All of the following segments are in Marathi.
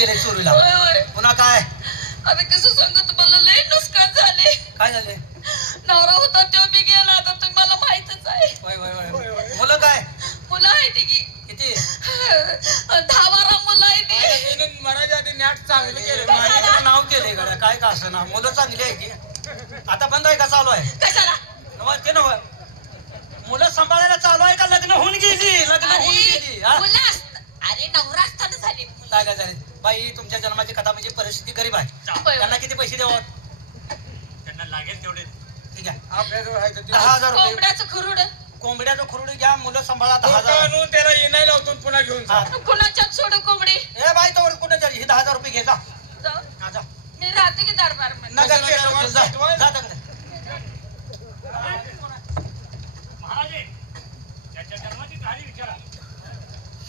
गेले चोरीला. होय होय. पुन्हा काय आता कसं सांगू तुम्हाला, लई नुकसान झाले. काय झाले? नवरा होता तो बी गेला, आता तुम्हाला माहितच आहे. होय होय होय. मुलं काय मुलं आहे ती की किती? 10-12 मुलं आहे ती. मराठी आधी नॅट चांगलं केलं. माझ्याकडे नाव केलंय गड्या, काय का असं ना. मुलं चांगली आहे की. आता बंद आहे का चालू आहे? कशाला? नव्ह, ते नव्ह. मुलं सांभाळायला चालू आहे का लग्न होऊन गेली? लग्न होऊन गेली हा? मुलं अरे नवरा असताना झाली मुलं. काय काय झाले बाई? तुमच्या जन्माची कथा म्हणजे परिस्थिती गरीब आहे. होय. त्यांना किती पैसे द्यावं? त्यांना लागेल तेवढे ठीक आहे, आपल्याजवळ आहे तर 10,000 रुपये. कोंबड्याचं खुरुड कोंबड्याचं खुरडू घ्या, मुलं सांभाळा 10,000. आणून त्याला येणार लावतो पुन्हा घेऊन जा. हा. कुणाच्यात सोड कोंबडी. ए बाई, तर कुठे झाली? ही 10,000 रुपये घे जा. जाऊ. हा, जा. मी राहते की दरबार मध्ये. नका कशाला पेटवू, दरबार जा. पेटवाय? जा तिकडे. महाराजे त्याच्या जन्माची तारीख विचारा.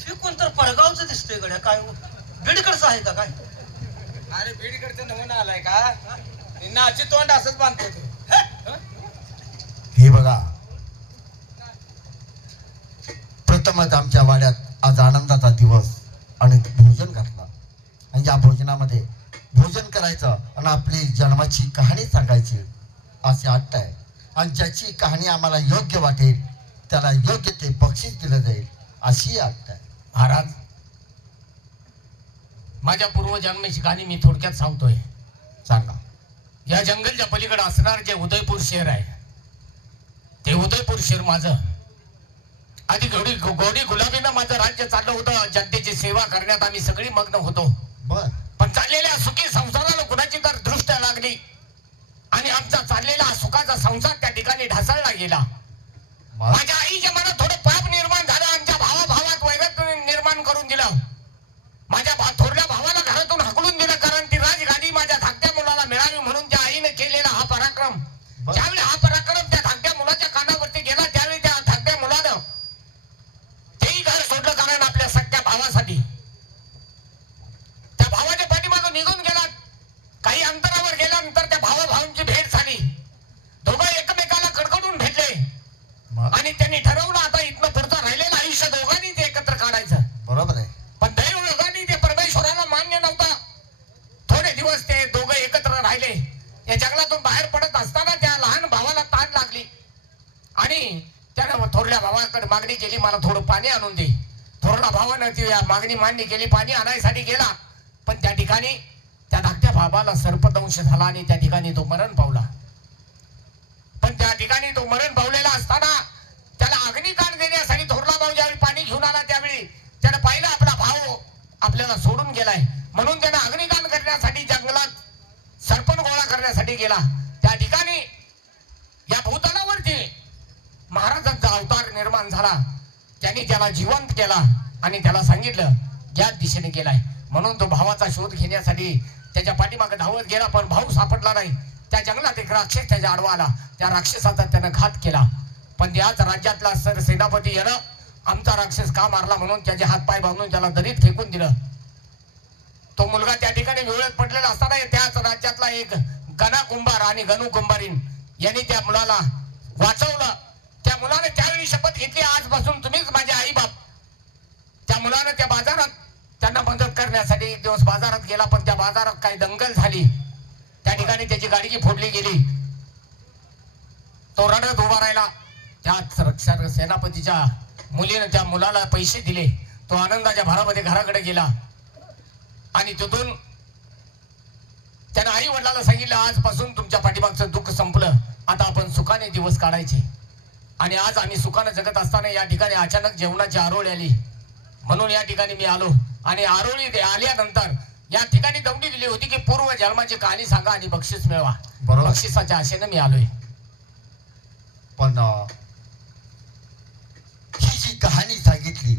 शिकून तर पडगावचं दिसतंय गड्या. काय बीडकडचं आहे का काय? अरे बीडकडचं नमुना आलाय का? नाची तोंड असंच बांधतो तू. हे बघा, प्रथमच आमच्या वाड्यात आज आनंदाचा दिवस आणि भोजन घातला. आणि या भोजनामध्ये भोजन करायचं आणि आपली जन्माची कहाणी सांगायची असे आट्ट आहे. आणि ज्याची कहाणी आम्हाला योग्य वाटेल त्याला योग्य ते बक्षीस दिलं जाईल अशी आट्ट आहे. महाराज, माझ्या पूर्वजन्माची कहाणी मी थोडक्यात सांगतोय. सांगा. या जंगलच्या पलीकडे असणार जे उदयपूर शहर आहे, ते उदयपूर शहर माझं. आधी गोडी गुलाबीनं माझं राज्य चाललं होतं. जनतेची सेवा करण्यात आम्ही सगळी मग्न होतो. बर. पण चाललेल्या सुखी संसाराला कुणाची तर दृष्ट लागली आणि आमचा चाललेला हा सुखाचा संसार त्या ठिकाणी ढासळला गेला. मग? माझ्या आईच्या मनात थोडं पाप निर्माण झालं. आमच्या भावात वैरत्व निर्माण करून दिलं. माझ्या थोरल्या भावाला घरातून हाकलून दिलं, कारण ती राजगादी माझ्या धाकट्या मुलाला मिळावी म्हणून त्या आईने केलेला हा पराक्रम. बर. ज्यावेळी हा पराक्रम त्या धाकट्या मुलाच्या कानावरती गेला, त्यावेळी त्या धाकट्या मुलानं तेही घर सोडलं, कारण आपल्या सख्या भावासाठी. त्या भावाच्या पाठीमागं निघून गेला. काही अंतरावर गेल्यानंतर त्या भावाभावांची भेट झाली. दोघं एकमेकाला कडकडून भेटले मग? आणि त्यांनी ठरवलं आता इथनं पुढचं राहिलेलं आयुष्य दोघांनीच एकत्र काढायचं. बरोबर आहे. पण दैवयोगाने ते परमेश्वराला मान्य नव्हतं. थोडे दिवस ते दोघं एकत्र राहिले. या जंगलातून बाहेर पडत असताना त्या लहान भावाला ताण लागली आणि त्यानं थोरल्या भावाकडे मागणी केली, मला थोडं पाणी आणून दे. थोरला भावानं ती मागणी मान्य केली, पाणी आणायसाठी गेला. पण त्या ठिकाणी त्या धाकट्या भावाला सर्पदंश झाला आणि त्या ठिकाणी तो मरण पावला. पण त्या ठिकाणी तो मरण पावलेला असताना त्याला अग्निकांड देण्यासाठी थोरला भाऊ ज्यावेळी पाणी घेऊन आला, त्यावेळी त्यानं पाहिलं आपला भाऊ आपल्याला सोडून गेलाय. म्हणून त्यानं अग्निकांड करण्यासाठी जंगलात सरपण गोळा करण्यासाठी गेला. त्या ठिकाणी या भूतलावरती महाराजांचा अवतार निर्माण झाला. त्यांनी त्याला जिवंत केला आणि त्याला सांगितलं याच दिशेने गेलाय. म्हणून तो भावाचा शोध घेण्यासाठी त्याच्या पाठीमागे धावत गेला, पण भाऊ सापडला नाही. त्या जंगलात एक राक्षस त्याच्या आडवा आला. त्या राक्षसाचा त्यानं घात केला. पण याच राज्यातला सेनापती यानं आमचा राक्षस का मारला म्हणून त्याचे हात पाय बांधून त्याला दरीत फेकून दिलं. तो मुलगा त्या ठिकाणी वेळेत पडलेला असताना त्याच राज्यातला एक गणा कुंभार आणि गणू कुंभारीन यांनी त्या मुलाला वाचवलं. त्या मुलाने त्यावेळी शपथ घेतली, आजपासून तुम्हीच माझे आई बाप. त्या मुलानं त्या बाजारात त्यांना मदत करण्यासाठी एक दिवस बाजारात गेला, पण त्या बाजारात काही दंगल झाली. त्या ठिकाणी त्याची गाडगी फोडली गेली. तो रडत उभा राहिला. त्या सेनापतीच्या मुलीने त्या मुलाला पैसे दिले. तो आनंदाच्या भरामध्ये घराकडे गेला आणि तिथून त्याने आई वडिलांना सांगितलं, आजपासून तुमच्या पाठीमागचं दुःख संपलं, आता आपण सुखाने दिवस काढायचे. आणि आज आम्ही सुखाने जगत असताना या ठिकाणी अचानक जेवणाची आरोळी आली. म्हणून या ठिकाणी मी आलो. आणि आरोळी आल्यानंतर या ठिकाणी दौंडी दिली होती की पूर्व जन्माची कहाणी सांगा आणि बक्षीस मिळवा. बरोबर. बक्षिसाच्या आशेने मी आलोय. पण ही जी कहाणी सांगितली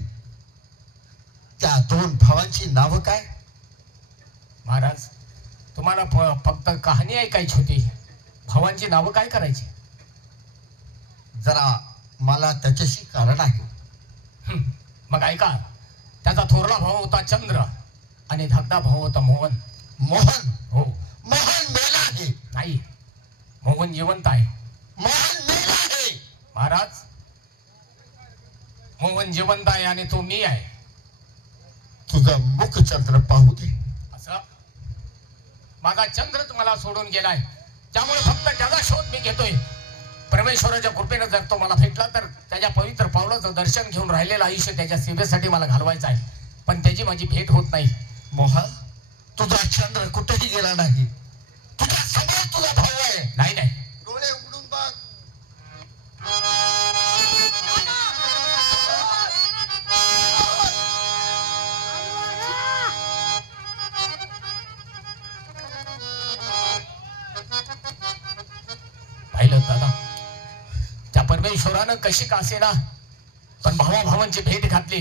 त्या दोन भावांची नावं काय? महाराज, तुम्हाला फक्त कहाणी ऐकायची होती, भावांची नावं काय करायची? जरा मला त्याच्याशी कारण आहे. मग ऐका. त्याचा थोरला भाऊ होता चंद्र आणि धाकटा भाऊ होता मोहन. मोहन? हो. मोहन मेला आहे. नाही, मोहन जिवंत आहे. मोहन मेला आहे. महाराज, मोहन जिवंत आहे आणि तो मी आहे. तुझं मुख चंद्र पाहू दे. असं माझा चंद्रच मला सोडून गेलाय, त्यामुळे फक्त त्याचा शोध मी घेतोय. परमेश्वराच्या कृपेनं जर तो मला भेटला तर त्याच्या पवित्र पावलाचं दर्शन घेऊन राहिलेलं आयुष्य त्याच्या सेवेसाठी मला घालवायचं आहे, पण त्याची माझी भेट होत नाही. मोहन, तुझा चंद्र कुठेही गेला नाही. तुझ्या समोर तुझा भाऊ आहे. नाही नाही, डोळे उघडून बघ. पाहिलं दादा, त्या परमेश्वरानं कशी का असेना पण भावाभावांची भेट घातली.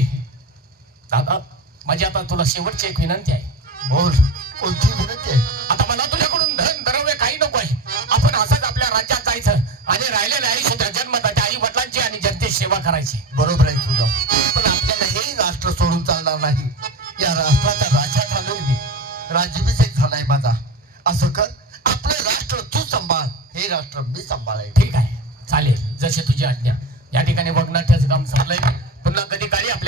दादा, माझी आता तुला शेवटची एक विनंती आहे. बोल, कोणती विनंती आहे? आता मला तुझ्याकडून धन द्रव्य काही नको आहे. आपण असंच आपल्या राज्यात जायचं आणि राहिलेल्या आयुष्याच्या जन्मताच्या आई वडिलांची आणि जनतेची सेवा करायची. बरोबर आहे तुझं, पण आपल्याला हे राष्ट्र सोडून चालणार नाही. या राष्ट्राचा राजा झालोय मी, राज्याभिषेक झालाय माझा. असं कर, आपलं राष्ट्र तू सांभाळ, हे राष्ट्र मी सांभाळेन. ठीक आहे, चालेल, जशी तुझी आज्ञा. या ठिकाणी वग्नाट्याचं काम संपलंय. पुन्हा कधी काळी आपल्या